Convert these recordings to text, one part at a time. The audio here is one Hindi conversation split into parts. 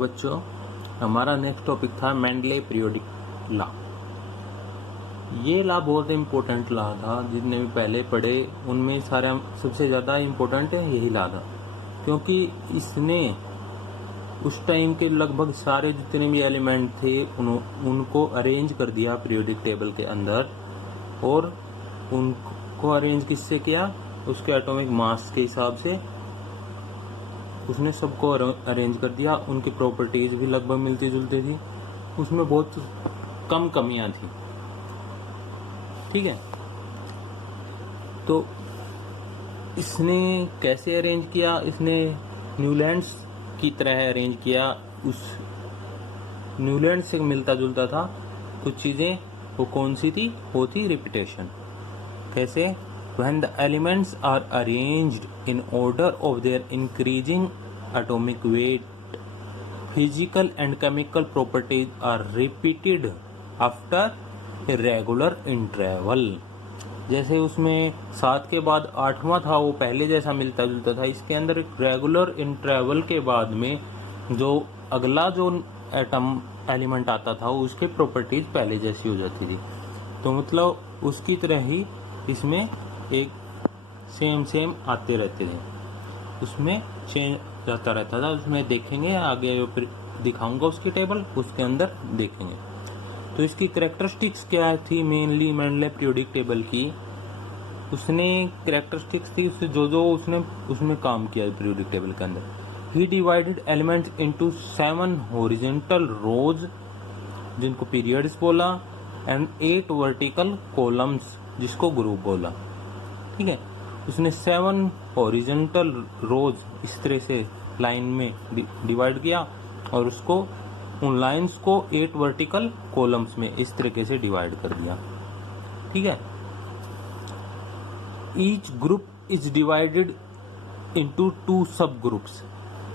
बच्चों, हमारा नेक्स्ट टॉपिक था मेंडले पीरियोडिक लॉ। ये लॉ बहुत इम्पोर्टेंट लॉ था। जितने भी पहले पढ़े उनमें सारे सबसे ज़्यादा इम्पोर्टेंट यही लॉ था, क्योंकि इसने उस टाइम के लगभग सारे जितने भी एलिमेंट थे उनको अरेंज कर दिया पीरियोडिक टेबल के अंदर। और उनको अरेंज किससे किया? उसके एटॉमिक मास के हिसाब से उसने सबको अरेंज कर दिया। उनकी प्रॉपर्टीज भी लगभग मिलती जुलती थी, उसमें बहुत कम कमियां थी। ठीक है, तो इसने कैसे अरेंज किया? इसने न्यूलैंड्स की तरह अरेंज किया। उस न्यूलैंड से मिलता जुलता था कुछ चीजें। वो कौन सी थी? वो थी रिपीटेशन। कैसे? When the elements are arranged in order of their increasing atomic weight, physical and chemical properties are repeated after a regular interval। जैसे उसमें 7 के बाद 8वां था, वो पहले जैसा मिलता जुलता था। इसके अंदर एक रेगुलर इंटरवल के बाद में जो अगला जो एटम एलिमेंट आता था उसके प्रॉपर्टीज पहले जैसी हो जाती थी। तो मतलब उसकी तरह ही इसमें एक सेम आते रहते थे, उसमें चेंज जाता रहता था। उसमें देखेंगे आगे, फिर दिखाऊंगा उसकी टेबल, उसके अंदर देखेंगे। तो इसकी कैरेक्टरिस्टिक्स क्या थी? मेनली मेंडले पीरियोडिक टेबल की उसने कैरेक्टरिस्टिक्स थी, उससे जो उसने उसमें काम किया पीरियोडिक टेबल के अंदर। ही डिवाइडेड एलिमेंट्स इनटू 7 हॉरिजॉन्टल रोज, जिनको पीरियड्स बोला, एंड 8 वर्टिकल कॉलम्स, जिसको ग्रुप बोला। ठीक है, उसने 7 हॉरिजॉन्टल रोज इस तरह से लाइन में डिवाइड किया और उसको उन लाइंस को 8 वर्टिकल कॉलम्स में इस तरीके से डिवाइड कर दिया। ठीक है, each group is divided into 2 सब ग्रुप्स,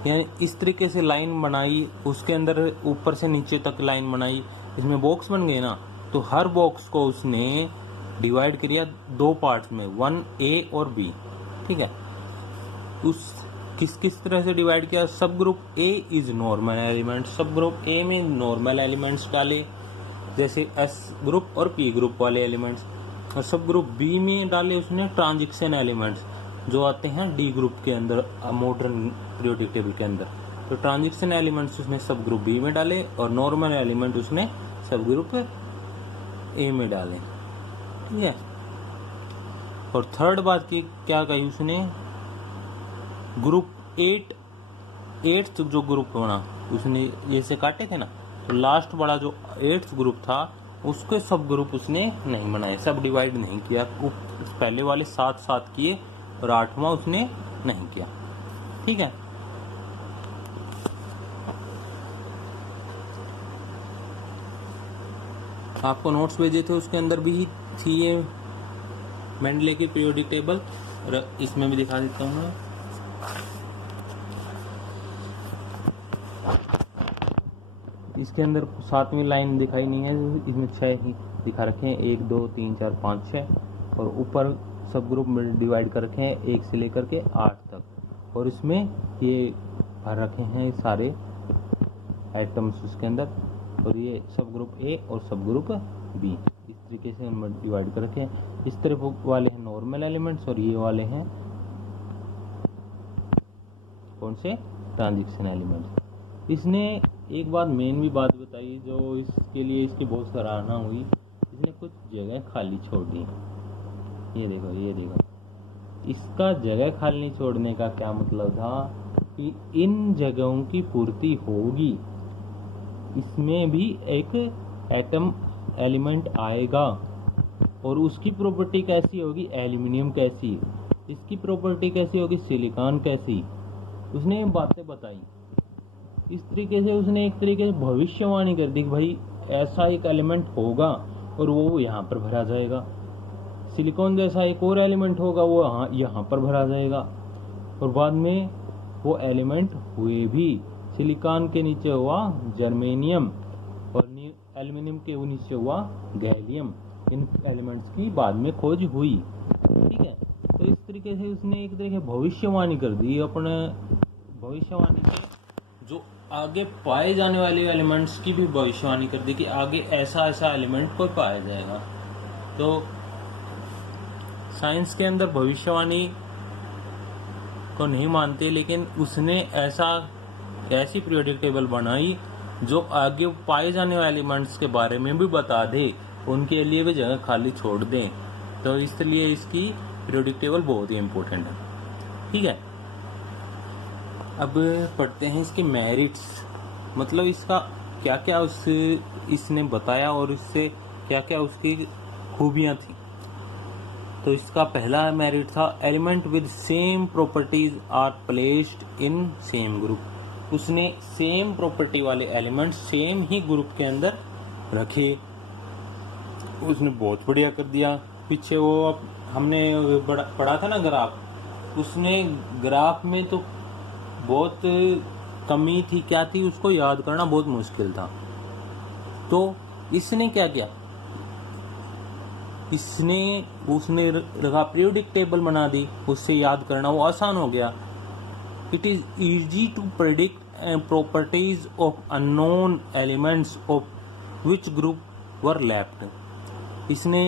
यानी इस तरीके से लाइन बनाई, उसके अंदर ऊपर से नीचे तक लाइन बनाई। इसमें बॉक्स बन गए ना, तो हर बॉक्स को उसने डिवाइड किया 2 पार्ट्स में, 1A और B। ठीक है, उस किस तरह से डिवाइड किया? सब group A is normal element. सब ग्रुप A में नॉर्मल एलिमेंट्स डाले, जैसे S ग्रुप और P ग्रुप वाले एलिमेंट्स। और सब ग्रुप B में डाले उसने ट्रांजिशन एलिमेंट्स, जो आते हैं D ग्रुप के अंदर मॉडर्न पीरियोडिक टेबल के अंदर। तो ट्रांजिशन एलिमेंट्स उसने सब ग्रुप B में डाले और नॉर्मल एलिमेंट उसने सब ग्रुप A में डाले। ठीक है, और थर्ड बात की क्या कही उसने? ग्रुप 8 जो ग्रुप बना उसने ये से काटे थे ना, तो लास्ट वाला जो 8th ग्रुप था उसके सब ग्रुप उसने नहीं बनाए, सब डिवाइड नहीं किया। पहले वाले 7 किए और 8वां उसने नहीं किया। ठीक है, आपको नोट्स भेजे थे, उसके अंदर भी थी ये मेंडले की पीरियोडिक टेबल, और इसमें भी दिखा देता हूँ मैं। इसके अंदर 7वीं लाइन दिखाई नहीं है, इसमें 6 ही दिखा रखे हैं, 1 2 3 4 5 6, और ऊपर सब ग्रुप में डिवाइड कर रखे हैं 1 से लेकर के 8 तक। और इसमें ये भर रखे हैं सारे आइटम्स उसके अंदर, और ये सब ग्रुप A और सब ग्रुप B इस तरीके से डिवाइड कर रखे हैं। इस तरफ वाले हैं नॉर्मल एलिमेंट्स और ये वाले हैं कौन से? Transition elements. इसने एक बात मेन भी बात बताई जो इसके लिए इसकी बहुत सराहना हुई, इसने कुछ जगह खाली छोड़ दी। ये देखो इसका जगह खाली छोड़ने का क्या मतलब था कि इन जगहों की पूर्ति होगी, इसमें भी एक एटम एलिमेंट आएगा और उसकी प्रॉपर्टी कैसी होगी? एल्यूमिनियम कैसी, इसकी प्रॉपर्टी कैसी होगी? सिलिकॉन कैसी। उसने ये बातें बताई। इस तरीके से उसने एक तरीके से भविष्यवाणी कर दी कि भाई ऐसा एक एलिमेंट होगा और वो यहाँ पर भरा जाएगा। सिलिकॉन जैसा एक और एलिमेंट होगा, वो यहाँ पर भरा जाएगा। और बाद में वो एलिमेंट हुए भी। सिलिकॉन के नीचे हुआ जर्मेनियम और एल्यूमिनियम के नीचे हुआ गैलियम। इन एलिमेंट्स की बाद में खोज हुई। ठीक है, तो इस तरीके से उसने एक तरीके भविष्यवाणी कर दी। अपने भविष्यवाणी के जो आगे पाए जाने वाले एलिमेंट्स की भी भविष्यवाणी कर दी कि आगे ऐसा ऐसा एलिमेंट कोई पाया जाएगा। तो साइंस के अंदर भविष्यवाणी को नहीं मानते, लेकिन उसने ऐसी पीरियोडिक टेबल बनाई जो आगे पाए जाने वाले एलिमेंट्स के बारे में भी बता दे, उनके लिए भी जगह खाली छोड़ दें। तो इसलिए इसकी पीरियोडिक टेबल बहुत ही इम्पोर्टेंट है। ठीक है, अब पढ़ते हैं इसके मेरिट्स, मतलब इसका क्या क्या इसने बताया और इससे क्या क्या उसकी खूबियाँ थी। तो इसका पहला मेरिट था element with same properties are placed in same group. उसने सेम प्रॉपर्टी वाले एलिमेंट सेम ही ग्रुप के अंदर रखे, उसने बहुत बढ़िया कर दिया। पीछे वो हमने पढ़ा था ना ग्राफ, उसने ग्राफ में तो बहुत कमी थी, क्या थी उसको याद करना बहुत मुश्किल था। तो इसने क्या किया, उसने रखा पीरियोडिक टेबल बना दी, उससे याद करना वो आसान हो गया। It is easy to predict properties of unknown elements of which group were left. इसने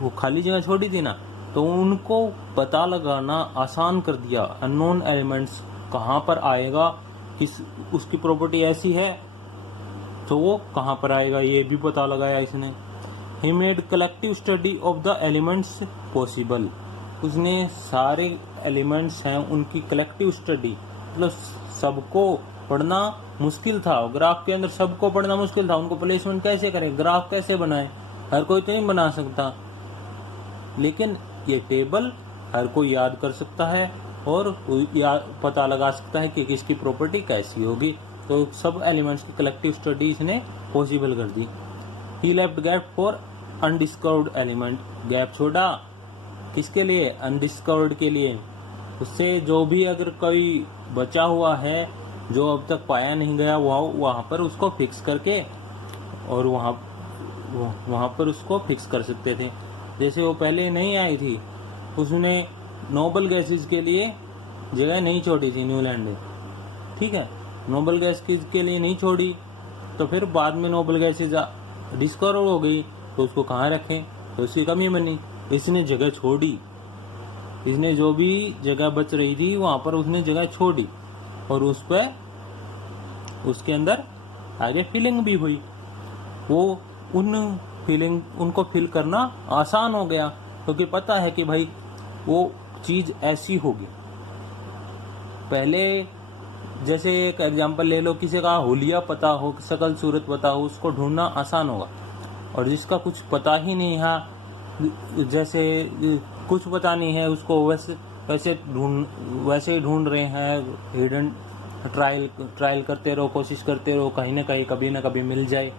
वो खाली जगह छोड़ी थी ना, तो उनको पता लगाना आसान कर दिया। अननोन एलिमेंट्स कहाँ पर आएगा, उसकी प्रॉपर्टी ऐसी है तो वो कहाँ पर आएगा ये भी पता लगाया इसने। He made collective study of the elements possible। उसने सारे एलिमेंट्स हैं उनकी कलेक्टिव स्टडी, मतलब सबको पढ़ना मुश्किल था। ग्राफ के अंदर सबको पढ़ना मुश्किल था, उनको प्लेसमेंट कैसे करें, ग्राफ कैसे बनाएं, हर कोई तो नहीं बना सकता। लेकिन ये टेबल हर कोई याद कर सकता है और पता लगा सकता है कि किसकी प्रॉपर्टी कैसी होगी। तो सब एलिमेंट्स की कलेक्टिव स्टडी इसने पॉसिबल कर दी। He left gap for undiscovered element. Gap छोड़ा किसके लिए, अनडिस्कवर्ड के लिए। उससे जो भी अगर कोई बचा हुआ है जो अब तक पाया नहीं गया, वहाँ पर उसको फिक्स करके और वहाँ पर उसको फिक्स कर सकते थे। जैसे वो पहले नहीं आई थी, उसने नोबल गैसेस के लिए जगह नहीं छोड़ी थी न्यूलैंड में। ठीक है, नोबल गैस के लिए नहीं छोड़ी, तो फिर बाद में नोबल गैसेस डिस्कवर हो गई, तो उसको कहाँ रखें, तो उसकी कमी बनी। इसने जगह छोड़ी, इसने जो भी जगह बच रही थी वहाँ पर उसने जगह छोड़ी और उस पर उसके अंदर आगे फिलिंग भी हुई। वो उनको फिल करना आसान हो गया, क्योंकि पता है कि भाई वो चीज़ ऐसी होगी। पहले जैसे एक एग्जांपल ले लो, किसी का हुलिया पता हो, शकल सूरत पता हो, उसको ढूंढना आसान होगा। और जिसका कुछ पता ही नहीं है, जैसे कुछ पता नहीं है, उसको वैसे ही ढूंढ रहे हैं, हिडन ट्रायल करते रहो, कोशिश करते रहो, कहीं ना कहीं कभी ना कभी मिल जाए।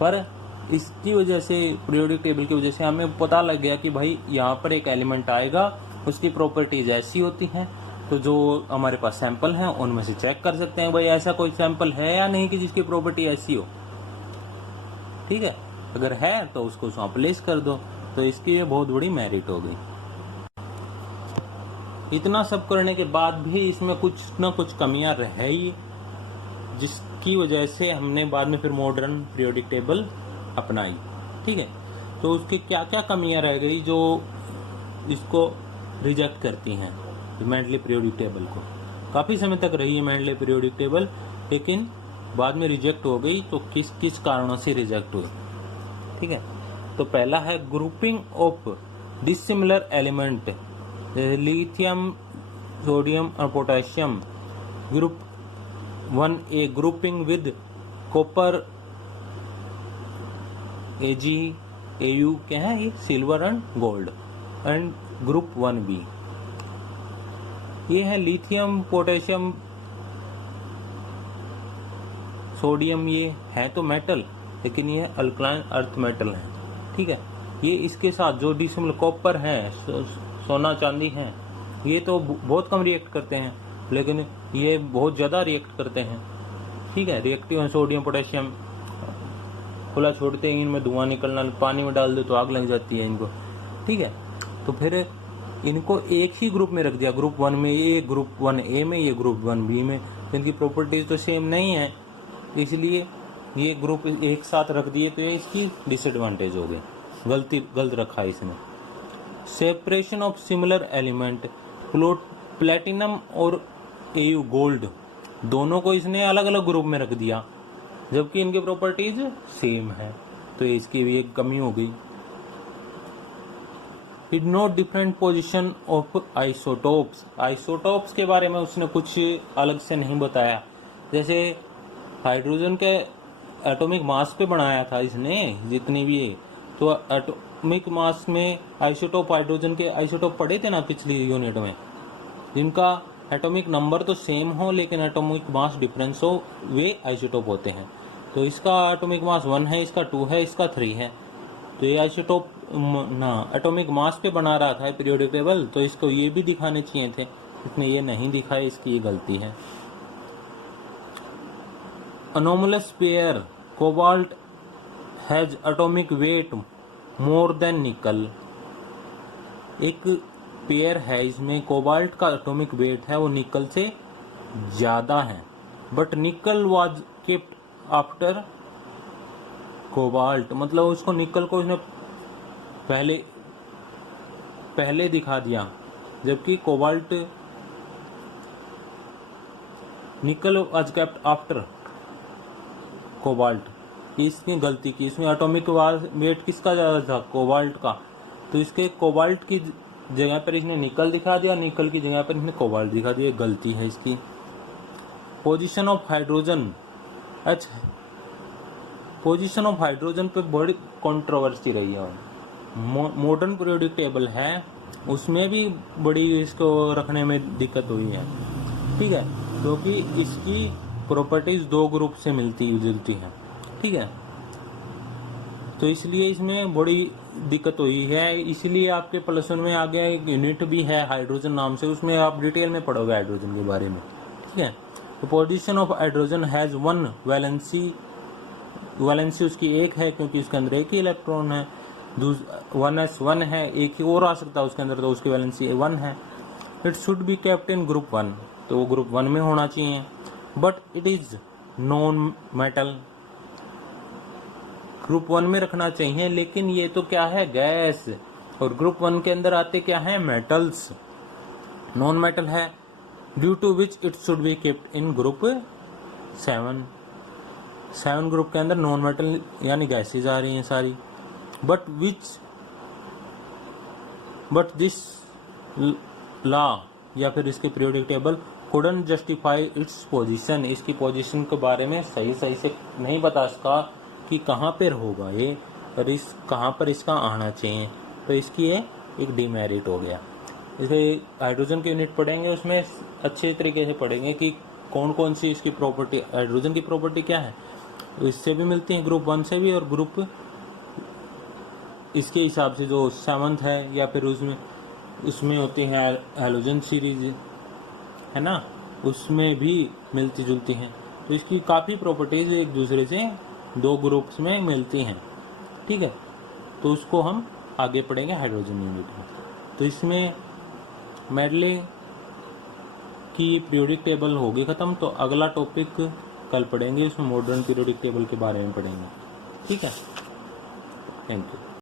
पर इसकी वजह से, पीरियोडिक टेबल की वजह से हमें पता लग गया कि भाई यहाँ पर एक एलिमेंट आएगा, उसकी प्रॉपर्टीज ऐसी होती हैं। तो जो हमारे पास सैंपल हैं उनमें से चेक कर सकते हैं भाई ऐसा कोई सैंपल है या नहीं कि जिसकी प्रॉपर्टी ऐसी हो। ठीक है, अगर है तो उसको वहाँ प्लेस कर दो। तो इसकी ये बहुत बड़ी मेरिट हो गई। इतना सब करने के बाद भी इसमें कुछ ना कुछ कमियां रह ही, जिसकी वजह से हमने बाद में फिर मॉडर्न पीरियोडिक टेबल अपनाई। ठीक है, तो उसकी क्या क्या कमियां रह गई जो इसको रिजेक्ट करती हैं मेंडले पीरियोडिक टेबल को। काफ़ी समय तक रही है मेंडले पीरियोडिक टेबल, लेकिन बाद में रिजेक्ट हो गई। तो किस किस कारणों से रिजेक्ट हुई, ठीक है। तो पहला है grouping of dissimilar element, lithium, sodium और potassium. Group 1A grouping with copper, Ag, Au क्या है ये, silver and gold. And group 1B ये है लिथियम, पोटेशियम, सोडियम। ये है तो मेटल, लेकिन ये अल्कलाइन अर्थ मेटल है। ठीक है, ये इसके साथ जो डिसिमिलर कॉपर है, सोना चांदी है, ये तो बहुत कम रिएक्ट करते हैं, लेकिन ये बहुत ज़्यादा रिएक्ट करते हैं। ठीक है, रिएक्टिव है। सोडियम पोटेशियम खुला छोड़ते हैं, इनमें धुआं निकलना, पानी में डाल दो तो आग लग जाती है इनको। ठीक है, तो फिर इनको एक ही ग्रुप में रख दिया, ग्रुप 1 में ये, ग्रुप 1A में ये, ग्रुप 1B में। तो इनकी प्रॉपर्टीज तो सेम नहीं है, इसलिए ये ग्रुप एक साथ रख दिए तो ये इसकी डिसएडवांटेज हो गई, गलत रखा है इसने। Separation of similar element, platinum और एयू गोल्ड दोनों को इसने अलग अलग ग्रुप में रख दिया जबकि इनके प्रॉपर्टीज सेम है, तो इसकी भी एक कमी हो गई। It note different position of isotopes, isotopes के बारे में उसने कुछ अलग से नहीं बताया। जैसे हाइड्रोजन के एटॉमिक मास पे बनाया था इसने जितनी भी है, तो एटॉमिक मास में आइसोटोप, हाइड्रोजन के आइसोटोप पढ़े थे ना पिछली यूनिट में, जिनका एटॉमिक नंबर तो सेम हो लेकिन एटॉमिक मास डिफरेंस हो, वे आइसोटोप होते हैं। तो इसका एटॉमिक मास 1 है, इसका 2 है, इसका 3 है, तो ये आइसोटोप ना एटॉमिक मास पे बना रहा था पीरियोडिक टेबल, तो इसको ये भी दिखाने चाहिए थे, इसने ये नहीं दिखाया, इसकी ये गलती है। Anomalous pair, cobalt has atomic weight more than निकल, एक पेयर है इसमें कोबाल्ट का एटॉमिक वेट है वो निकल से ज्यादा है, बट निकल वाज केप्ट आफ्टर कोबाल्ट, मतलब उसको निकल को इसने पहले दिखा दिया, जबकि cobalt nickel was kept after cobalt. इसने गलती की, इसमें एटॉमिक वेट किसका ज्यादा था, कोबाल्ट का, तो इसके कोबाल्ट की जगह पर इसने निकल दिखा दिया, निकल की जगह पर इसने कोबाल्ट दिखा दिया, गलती है इसकी। पोजीशन ऑफ हाइड्रोजन, अच्छा पोजीशन ऑफ हाइड्रोजन पे बड़ी कंट्रोवर्सी रही है। मॉडर्न पीरियोडिक टेबल है उसमें भी बड़ी इसको रखने में दिक्कत हुई है, ठीक है, क्योंकि इसकी प्रॉपर्टीज 2 ग्रुप से मिलती जुलती है, ठीक है, तो इसलिए इसमें बड़ी दिक्कत हुई है। इसलिए आपके +1 में आगे एक यूनिट भी है हाइड्रोजन नाम से, उसमें आप डिटेल में पढ़ोगे हाइड्रोजन के बारे में, ठीक है। तो position of hydrogen has 1 valency उसकी 1 है क्योंकि उसके अंदर एक ही इलेक्ट्रॉन है, 1s1 है, एक ही और आ सकता है उसके अंदर, तो उसकी वैलेंसी 1 है। It should be kept in group 1, तो वो ग्रुप 1 में होना चाहिए, but it is non metal, group 1 में रखना चाहिए, लेकिन ये तो क्या है, गैस, और ग्रुप 1 के अंदर आते क्या है, मेटल्स, नॉन मेटल है, due to which it should be kept in group 7 group के अंदर नॉन मेटल यानी गैसेज आ रही हैं सारी, बट दिस लॉ या फिर इसके periodic table couldn't justify its position, इसकी पोजीशन के बारे में सही से नहीं बता सका कि कहाँ पर होगा ये और इस कहाँ पर इसका आना चाहिए, तो इसकी ये एक डिमेरिट हो गया। जैसे हाइड्रोजन की यूनिट पढ़ेंगे उसमें अच्छे तरीके से पढ़ेंगे कि कौन कौन सी इसकी प्रॉपर्टी, हाइड्रोजन की प्रॉपर्टी क्या है, तो इससे भी मिलती है ग्रुप 1 से भी, और ग्रुप इसके हिसाब से जो 7th है या फिर उसमें होती है हैलोजन सीरीज है ना, उसमें भी मिलती जुलती हैं, तो इसकी काफ़ी प्रॉपर्टीज एक दूसरे से 2 ग्रुप्स में मिलती हैं, ठीक है, तो उसको हम आगे पढ़ेंगे हाइड्रोजन यूनिट में। तो इसमें मेडले की पीरियोडिक टेबल होगी ख़त्म, तो अगला टॉपिक कल पढ़ेंगे, उसमें मॉडर्न पीरियोडिक टेबल के बारे में पढ़ेंगे, ठीक है, थैंक यू।